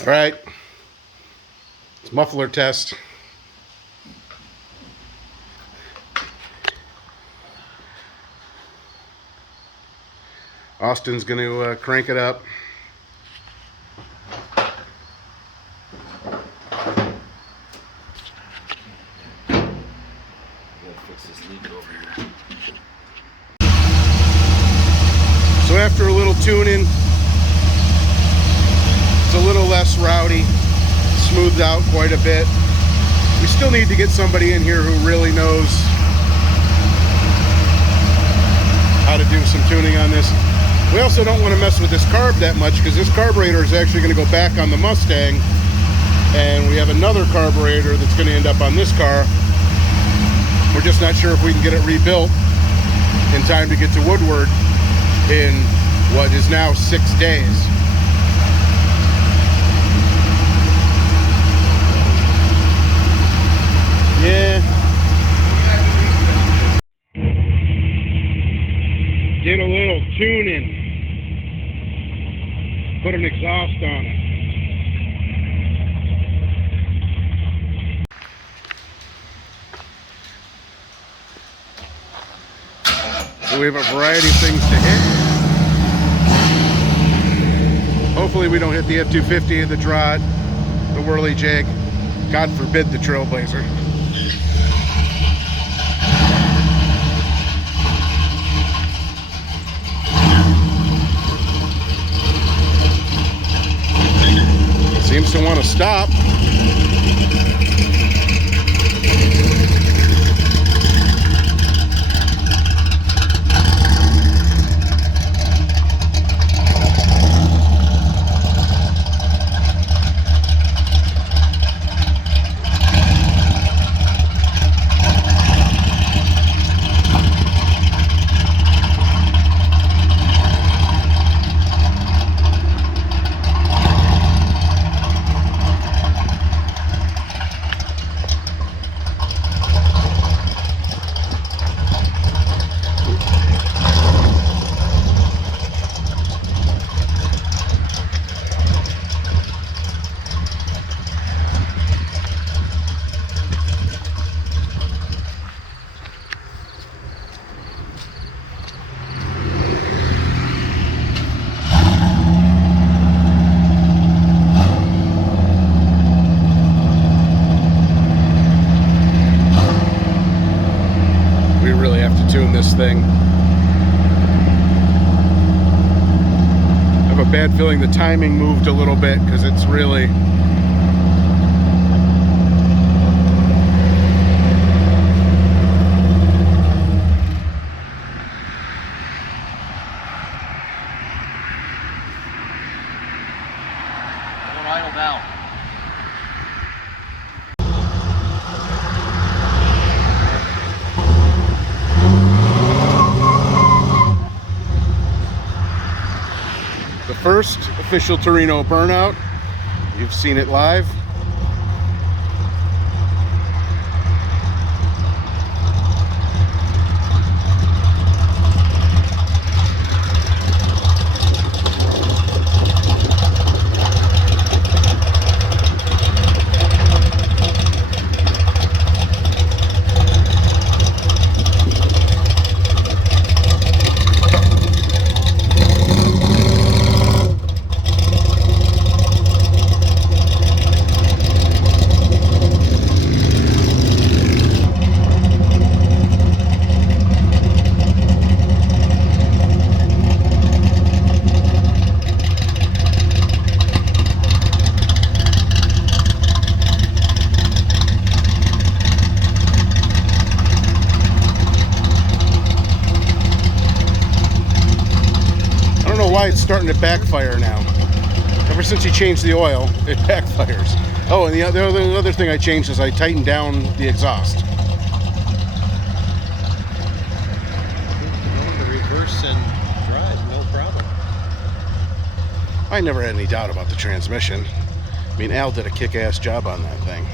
All right, it's muffler test. Austin's going to crank it up. So after a little tuning, it's a little less rowdy, smoothed out quite a bit. We still need to get somebody in here who really knows how to do some tuning on this. We also don't want to mess with this carb that much because this carburetor is actually going to go back on the Mustang, and we have another carburetor that's going to end up on this car. We're just not sure if we can get it rebuilt in time to get to Woodward in what is now 6 days. Yeah. Did a little tuning. Put an exhaust on it. So we have a variety of things to hit. Hopefully we don't hit the F-250, the Drott, the Whirly Jig. God forbid the Trailblazer. Seems to want to stop. Tune this thing. I have a bad feeling the timing moved a little bit because it's really idle now. the first official Torino Burnout. You've seen it live. Why it's starting to backfire now. Ever since you changed the oil, it backfires. Oh, and the other thing I changed is I tightened down the exhaust. The reverse and drive, no problem. I never had any doubt about the transmission. I mean, Al did a kick-ass job on that thing.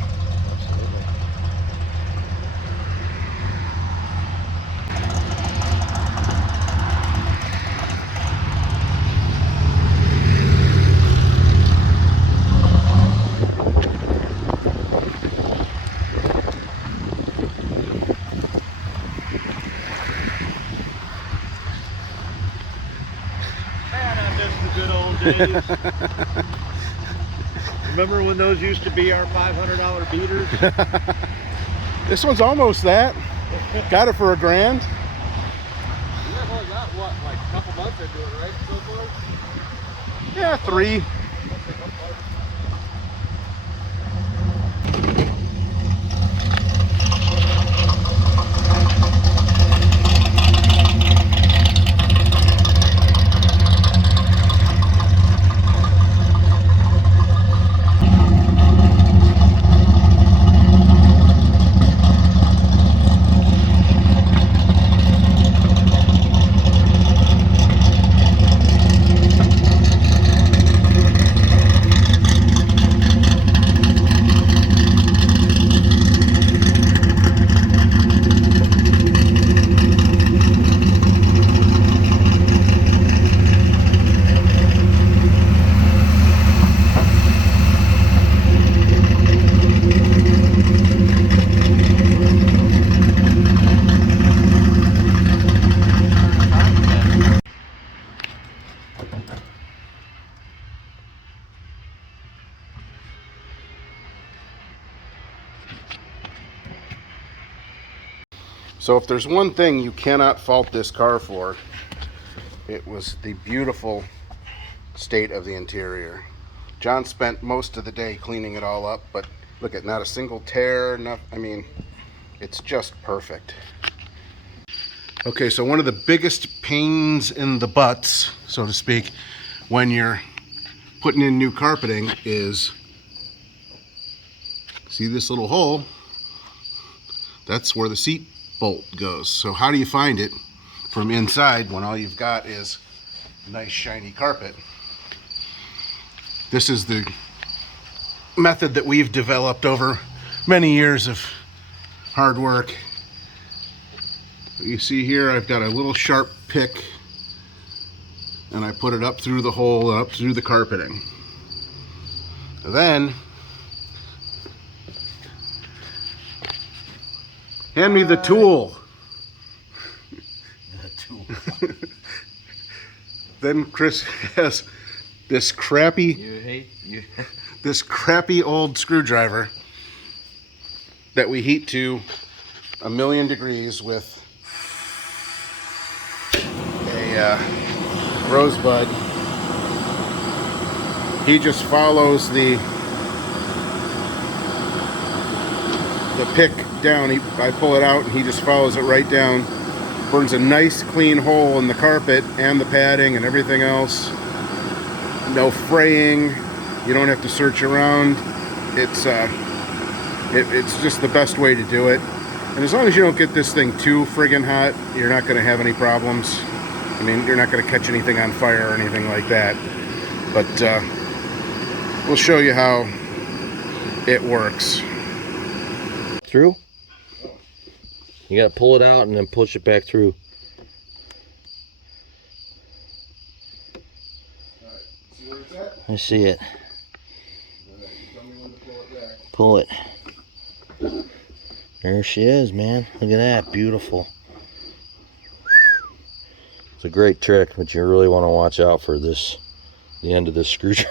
good old days. Remember when those used to be our $500 beaters? This one's almost that. Got it for $1,000. You guys only got what, like a couple months into it, right? So far? Yeah, 3. So if there's one thing you cannot fault this car for, it was the beautiful state of the interior. John spent most of the day cleaning it all up, but look at, not a single tear, I mean, it's just perfect. Okay, so one of the biggest pains in the butts, so to speak, when you're putting in new carpeting is, see this little hole? That's where the seat bolt goes. So how do you find it from inside when all you've got is nice shiny carpet? This is the method that we've developed over many years of hard work. You see here I've got a little sharp pick and I put it up through the hole, up through the carpeting. Then hand me the tool. Then Chris has this crappy this crappy old screwdriver that we heat to 1,000,000 degrees with a rosebud. He just follows the pick down. I pull it out and he just follows it right down. Burns a nice clean hole in the carpet and the padding and everything else. No fraying. You don't have to search around. It's just the best way to do it. And as long as you don't get this thing too friggin' hot, you're not going to have any problems. I mean, you're not going to catch anything on fire or anything like that. But we'll show you how it works. Through? You gotta pull it out and then push it back through. Alright, see where it's at? I see it. Alright, tell me when to pull it back. Pull it. There she is, man. Look at that. Beautiful. It's a great trick, but you really want to watch out for this, the end of this screwdriver.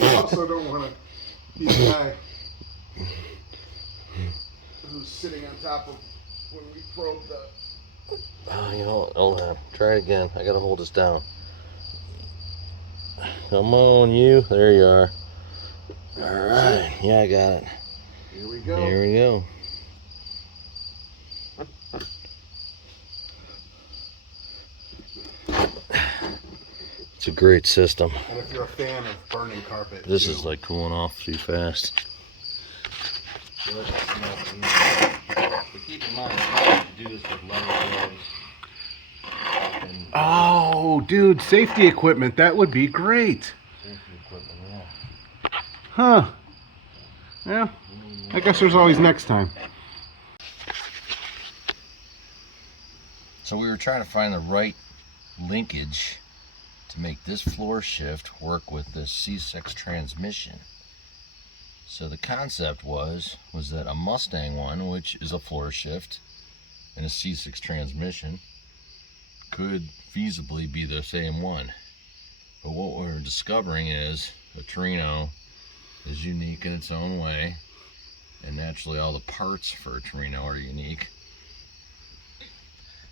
I also don't want to be the guy who's sitting on top of when we probe the... Oh, you know, hold on. Try it again. I gotta hold this down. Come on, you. There you are. Alright. Yeah, I got it. Here we go. Here we go. It's a great system. And if you're a fan of burning carpet, This too. is like cooling off too fast. But keep in mind, you do this with leather gloves. Oh, dude, safety equipment. That would be great. Safety equipment, yeah. Huh. Yeah. I guess there's always next time. So we were trying to find the right linkage to make this floor shift work with this C6 transmission. So the concept was that a Mustang one, which is a floor shift and a C6 transmission, could feasibly be the same one. But what we're discovering is a Torino is unique in its own way, and naturally all the parts for a Torino are unique.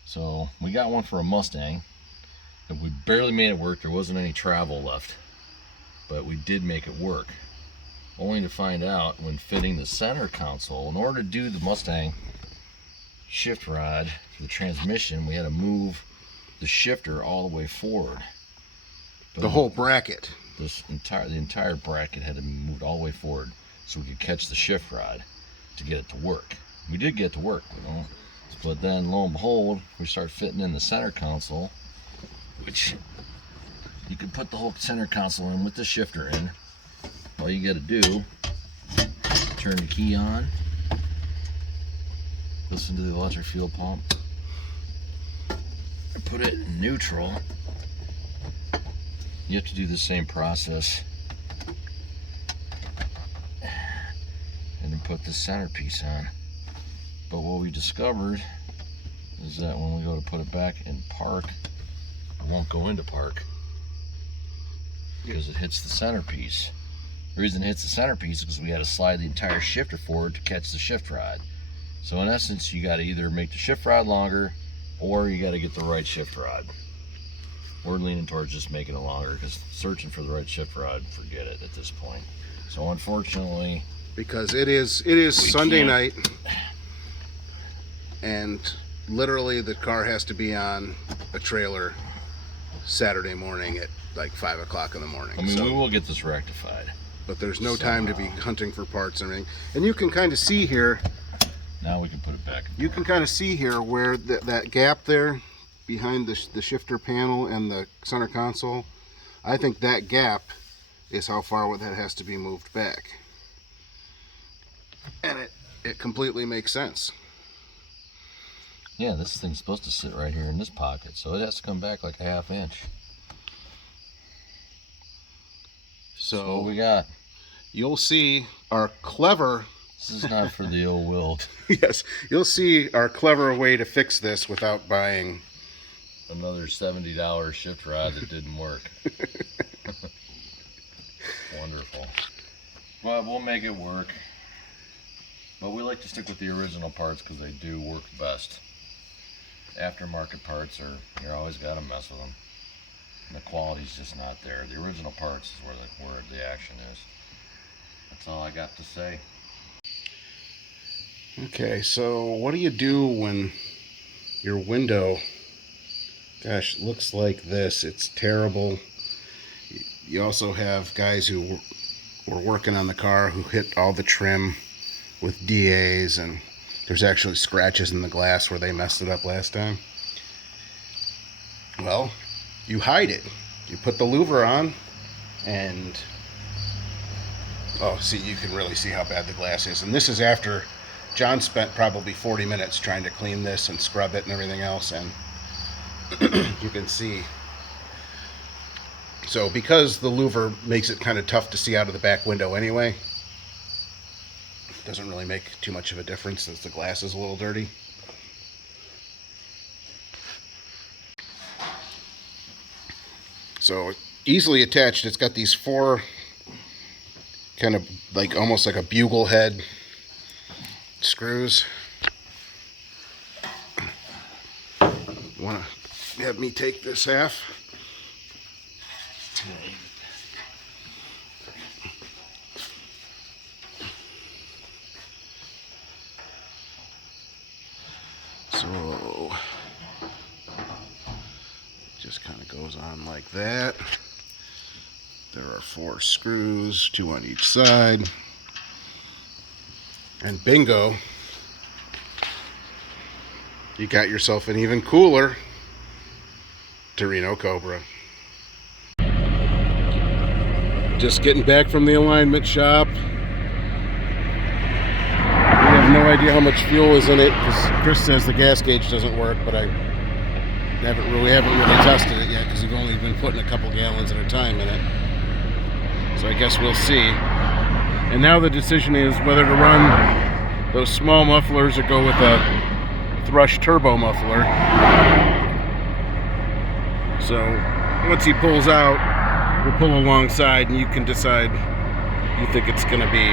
So we got one for a Mustang, and we barely made it work. There wasn't any travel left, but we did make it work. Only to find out when fitting the center console, in order to do the Mustang shift rod for the transmission, we had to move the shifter all the way forward. But The whole bracket. the entire bracket had to be moved all the way forward so we could catch the shift rod to get it to work. We did get it to work, you know, but then lo and behold, we start fitting in the center console, which you can put the whole center console in with the shifter in. All you got to do, turn the key on, listen to the electric fuel pump, put it in neutral. You have to do the same process and then put the centerpiece on. But what we discovered is that when we go to put it back in park, it won't go into park because it hits the centerpiece. The reason it hits the centerpiece is because we had to slide the entire shifter forward to catch the shift rod. So in essence, you got to either make the shift rod longer or you got to get the right shift rod. We're leaning towards just making it longer because searching for the right shift rod, forget it at this point. So unfortunately, Because it is Sunday night, and literally the car has to be on a trailer Saturday morning at like 5 o'clock in the morning. I mean, we will get this rectified. But there's no time to be hunting for parts and everything. And you can kind of see here, Now we can put it back. you can kind of see here where that gap there behind the shifter panel and the center console. I think that gap is how far that has to be moved back. And it completely makes sense. Yeah, this thing's supposed to sit right here in this pocket, so it has to come back like a ½ inch. So what we got? You'll see our clever... This is not for the ill-willed. Yes, you'll see our clever way to fix this without buying... Another $70 shift rod that didn't work. Wonderful. Well, we'll make it work. But we like to stick with the original parts because they do work best. Aftermarket parts you always got to mess with them. And the quality's just not there. The original parts is where the action is. That's all I got to say. Okay, so what do you do when your window, gosh, looks like this? It's terrible. You also have guys who were working on the car who hit all the trim with DAs, and there's actually scratches in the glass where they messed it up last time. Well, you hide it. You put the louver on, and oh, see, you can really see how bad the glass is. And this is after John spent probably 40 minutes trying to clean this and scrub it and everything else, and you can see. So because the louver makes it kind of tough to see out of the back window anyway, doesn't really make too much of a difference since the glass is a little dirty. So easily attached, it's got these 4 kind of like almost like a bugle head screws. Want to have me take this half? So just kind of goes on like that. There are 4 screws, 2 on each side. And bingo, you got yourself an even cooler Torino Cobra. Just getting back from the alignment shop. We have no idea how much fuel is in it because Chris says the gas gauge doesn't work, but we haven't really tested it yet because we've only been putting a couple gallons at a time in it. So I guess we'll see. And now the decision is whether to run those small mufflers or go with a thrash turbo muffler. So once he pulls out, we'll pull alongside and you can decide you think it's going to be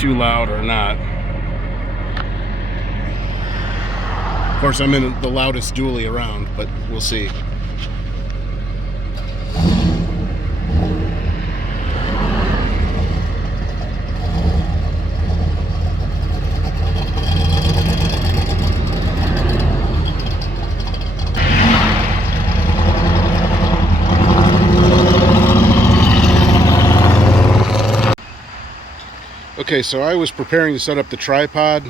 too loud or not. Of course, I'm in the loudest dually around, but we'll see. Okay, so I was preparing to set up the tripod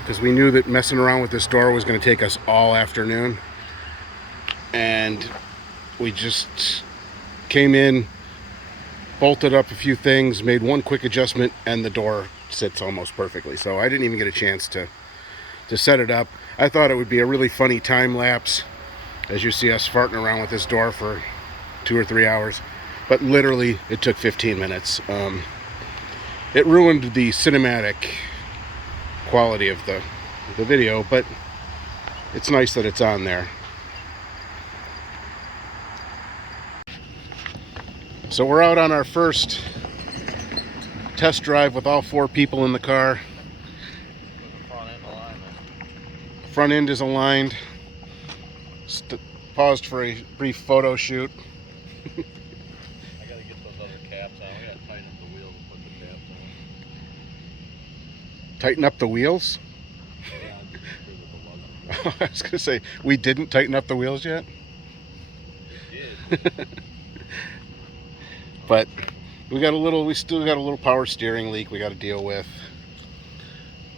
because we knew that messing around with this door was going to take us all afternoon. And we just came in, bolted up a few things, made one quick adjustment, and the door sits almost perfectly. So I didn't even get a chance to set it up. I thought it would be a really funny time lapse as you see us farting around with this door for 2 or 3 hours. But literally, it took 15 minutes. It ruined the cinematic quality of the video, but it's nice that it's on there. So we're out on our first test drive with all 4 people in the car. Front end is aligned. Paused for a brief photo shoot. I gotta get those other caps on. I gotta tighten up the wheels and put the caps on. Tighten up the wheels? Yeah, I was gonna say, we didn't tighten up the wheels yet? We did. But we still got a little power steering leak we got to deal with.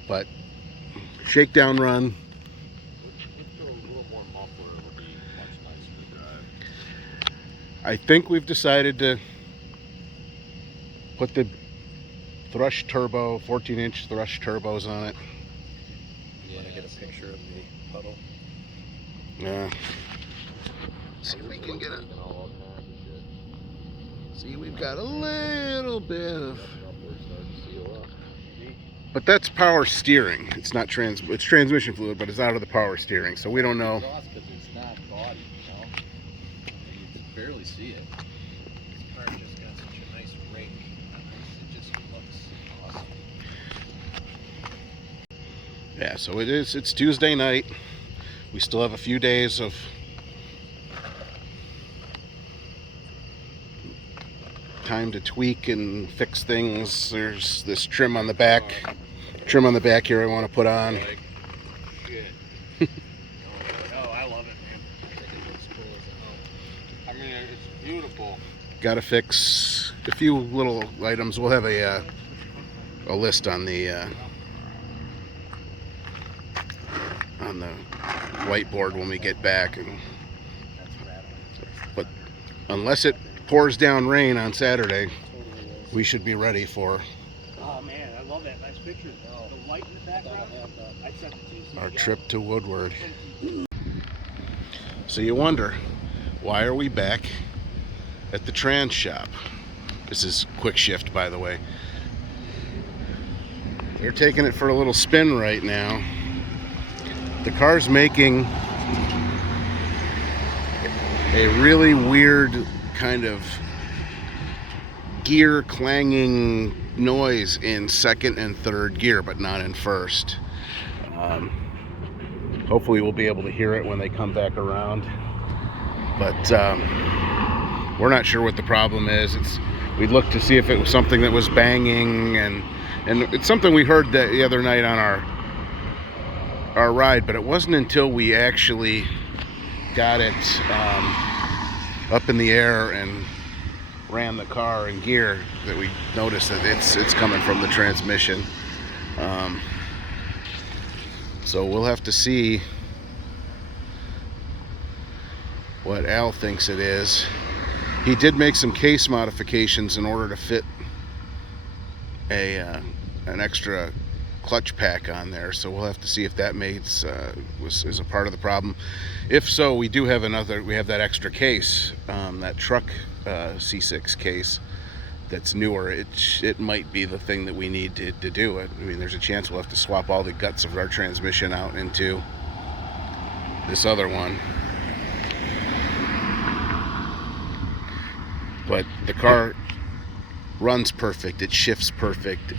But shakedown run. Let's go a little more muffler. It'll be much nicer to drive. I think we've decided to put the thrash turbo, 14-inch thrash turbos on it. You want to get a picture of the puddle? Yeah. See if we can get a... See, we've got a little bit of... But that's power steering. It's not it's transmission fluid, but it's out of the power steering, so we don't know. Because it's not gaudy, you know? You can barely see it. This car just got such a nice rake. It just looks awesome. Yeah, so it's Tuesday night. We still have a few days of time to tweak and fix things. There's this trim on the back here I want to put on. Like, shit. Oh, I love it, man. I think it looks cool as hell. I mean, it's beautiful. Got to fix a few little items. We'll have a list on the whiteboard when we get back. But unless it pours down rain on Saturday, we should be ready for... Oh man, I love that nice picture. The light in the background. I sent it to you. our trip to Woodward. So you wonder, why are we back at the trans shop? This is quick shift, by the way. They're taking it for a little spin right now. The car's making a really weird kind of gear clanging noise in second and third gear, but not in first. Hopefully we'll be able to hear it when they come back around, but we're not sure what the problem is. We looked to see if it was something that was banging, and it's something we heard the other night on our ride, but it wasn't until we actually got it up in the air and ran the car in gear that we noticed that it's coming from the transmission. So we'll have to see what Al thinks it is. He did make some case modifications in order to fit an extra clutch pack on there, so we'll have to see if that is a part of the problem. If so, we do have that extra case, that truck C6 case that's newer. It might be the thing that we need to do it. I mean, there's a chance we'll have to swap all the guts of our transmission out into this other one. but the car runs perfect. It shifts perfect.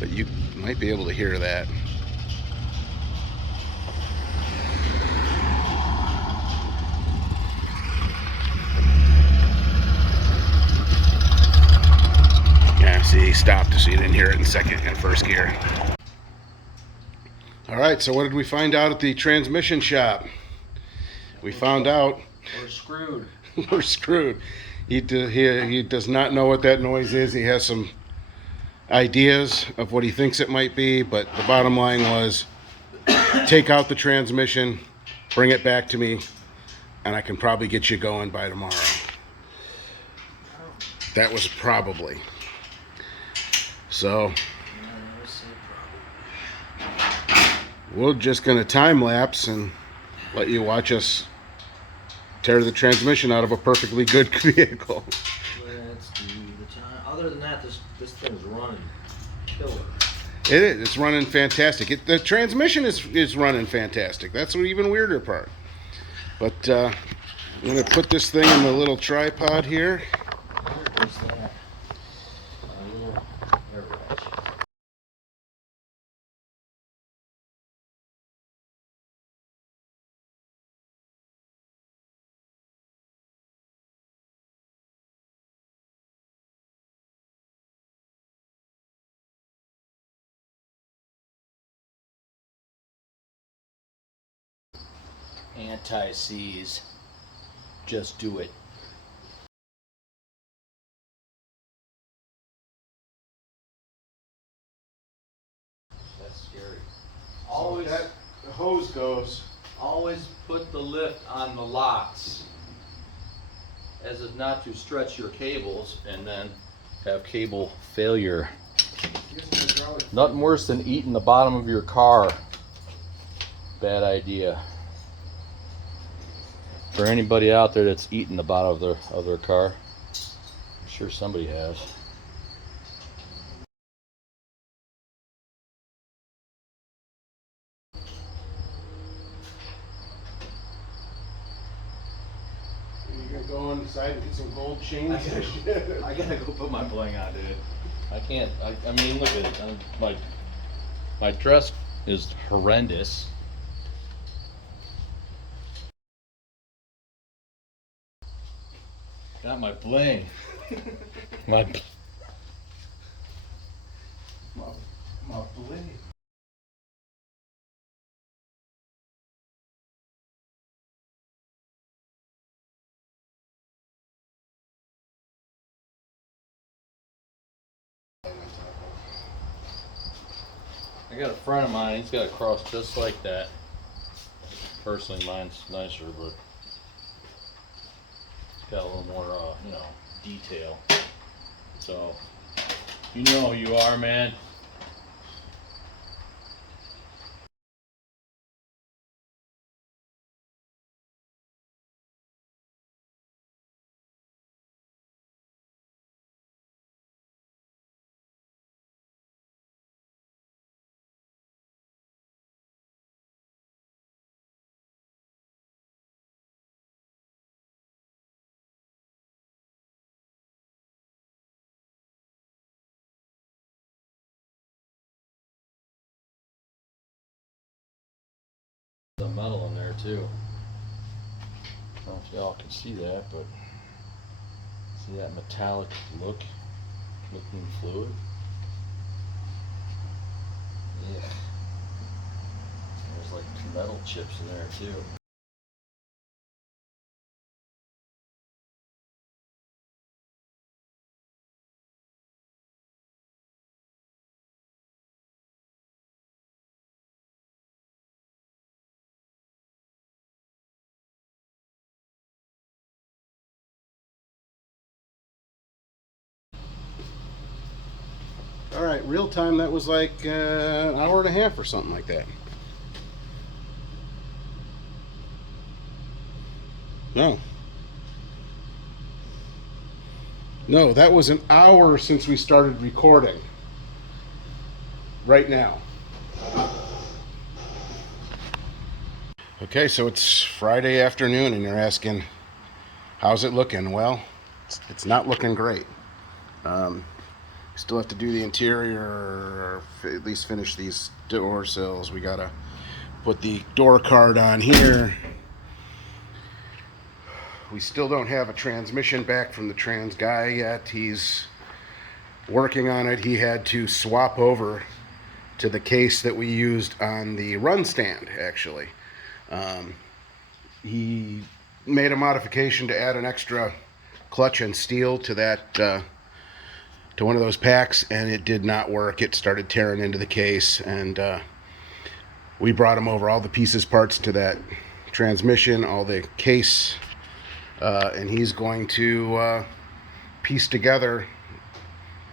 But you might be able to hear that. Yeah, see, he stopped, so you didn't hear it in second and first gear. All right, so what did we find out at the transmission shop? We found out We're screwed. we're screwed. He does not know what that noise is. He has some ideas of what he thinks it might be, but the bottom line was take out the transmission, bring it back to me, and I can probably get you going by tomorrow. That was probably. So we're just going to time lapse and let you watch us tear the transmission out of a perfectly good vehicle. Let's do the time. Other than that, this thing's running killer. It is. It's running fantastic. The transmission is running fantastic. That's the even weirder part. But I'm going to put this thing in the little tripod here. Where is that? There we go. Anti-seize. Just do it. That's scary. Always, The hose goes. always put the lift on the locks, as if not to stretch your cables and then have cable failure. Nothing worse than eating the bottom of your car. Bad idea. For anybody out there that's eaten the bottom of their car, I'm sure somebody has. You're gonna go inside and get some gold chains. I gotta go put my bling on, dude. I can't. I mean, look at it. My dress is horrendous. Got my bling. my My blade. I got a friend of mine. He's got a cross just like that. Personally, mine's nicer, but it's got a little more, detail. So, you know who you are, man. The metal in there too. I don't know if y'all can see that, but see that metallic looking fluid? Yeah. There's like metal chips in there too. All right, real time, that was like an hour and a half or something like that. No. No, that was an hour since we started recording. Right now. Okay, so it's Friday afternoon and you're asking, how's it looking? Well, it's not looking great. Still have to do the interior, or at least finish these door sills. We gotta put the door card on here. We still don't have a transmission back from the trans guy yet. He's working on it. He had to swap over to the case that we used on the run stand, actually. He made a modification to add an extra clutch and steel to that, to one of those packs, and it did not work. It started tearing into the case, and we brought him over all the pieces, parts to that transmission, all the case, and he's going to piece together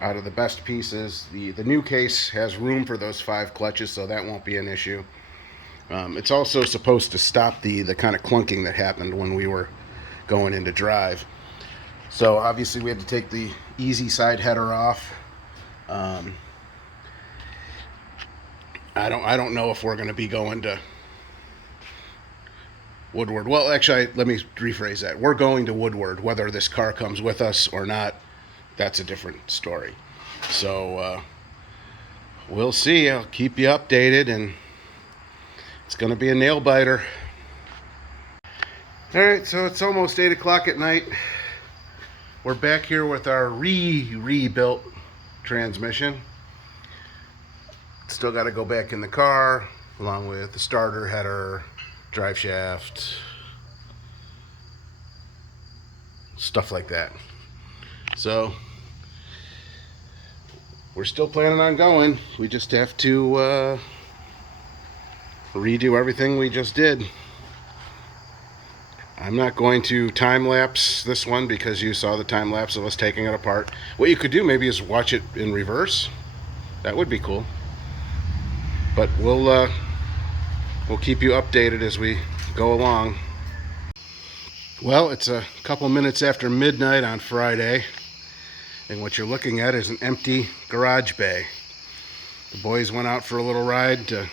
out of the best pieces. The new case has room for those 5 clutches, so that won't be an issue. It's also supposed to stop the kind of clunking that happened when we were going into drive. So obviously we had to take the easy side header off. I don't know if we're going to be going to Woodward. Well, actually, let me rephrase that. We're going to Woodward. Whether this car comes with us or not, that's a different story. So we'll see. I'll keep you updated, and it's going to be a nail biter. All right, so it's almost 8 o'clock at night. We're back here with our rebuilt transmission. Still got to go back in the car, along with the starter, header, drive shaft, stuff like that. So we're still planning on going. We just have to redo everything we just did. I'm not going to time lapse this one because you saw the time lapse of us taking it apart. What you could do maybe is watch it in reverse. That would be cool. But we'll keep you updated as we go along. Well, it's a couple minutes after midnight on Friday, and what you're looking at is an empty garage bay. The boys went out for a little ride to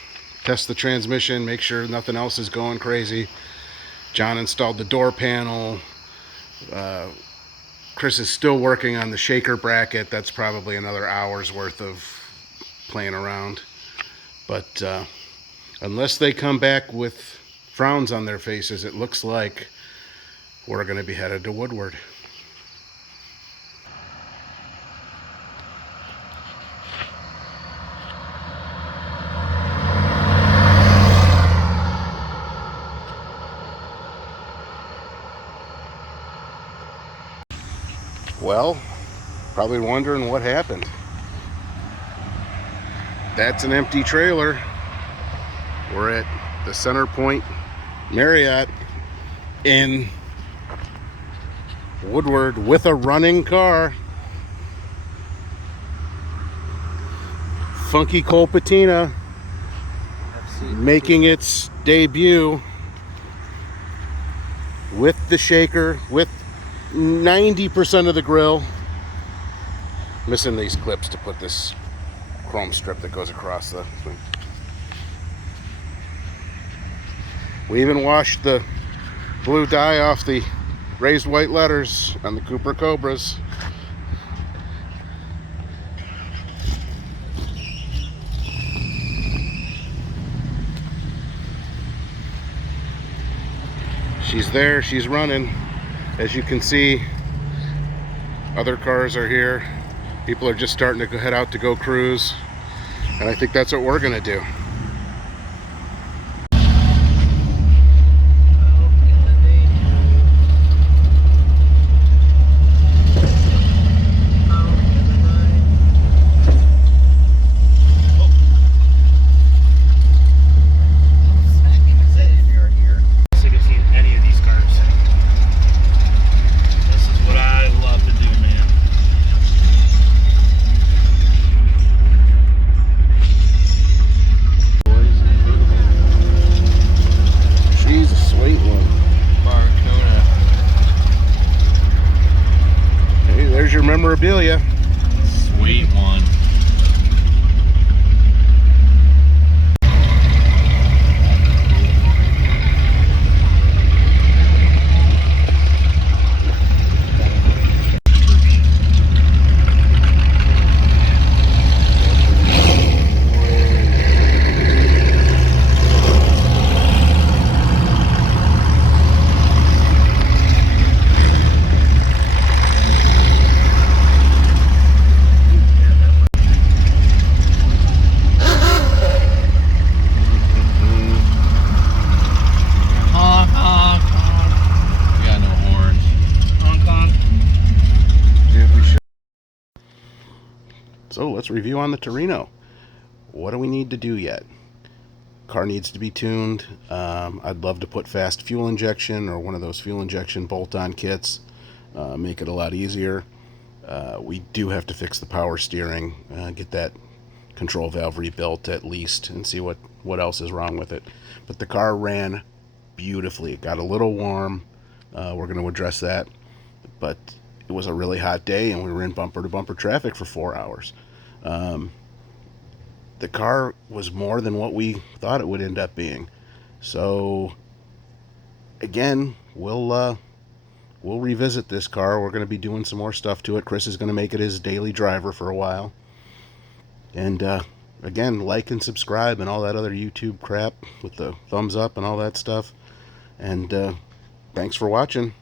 test the transmission, make sure nothing else is going crazy. John installed the door panel. Chris is still working on the shaker bracket. That's probably another hour's worth of playing around. But unless they come back with frowns on their faces, it looks like we're going to be headed to Woodward. Well, probably wondering what happened. That's an empty trailer. We're at the Center Point Marriott in Woodward with a running car. Funky Col Patina making its debut with the shaker, with 90% of the grill. Missing these clips to put this chrome strip that goes across the thing. We even washed the blue dye off the raised white letters on the Cooper Cobras. She's there, she's running. As you can see, other cars are here. People are just starting to head out to go cruise. And I think that's what we're gonna do. let's review on the Torino. What do we need to do yet? Car needs to be tuned. I'd love to put fast fuel injection or one of those fuel injection bolt-on kits. Make it a lot easier. We do have to fix the power steering, get that control valve rebuilt at least, and see what else is wrong with it. But the car ran beautifully. It got a little warm. We're going to address that. But it was a really hot day, and we were in bumper-to-bumper traffic for 4 hours. The car was more than what we thought it would end up being. So, again, we'll revisit this car. We're going to be doing some more stuff to it. Chris is going to make it his daily driver for a while. And, again, like and subscribe and all that other YouTube crap with the thumbs up and all that stuff. And thanks for watching.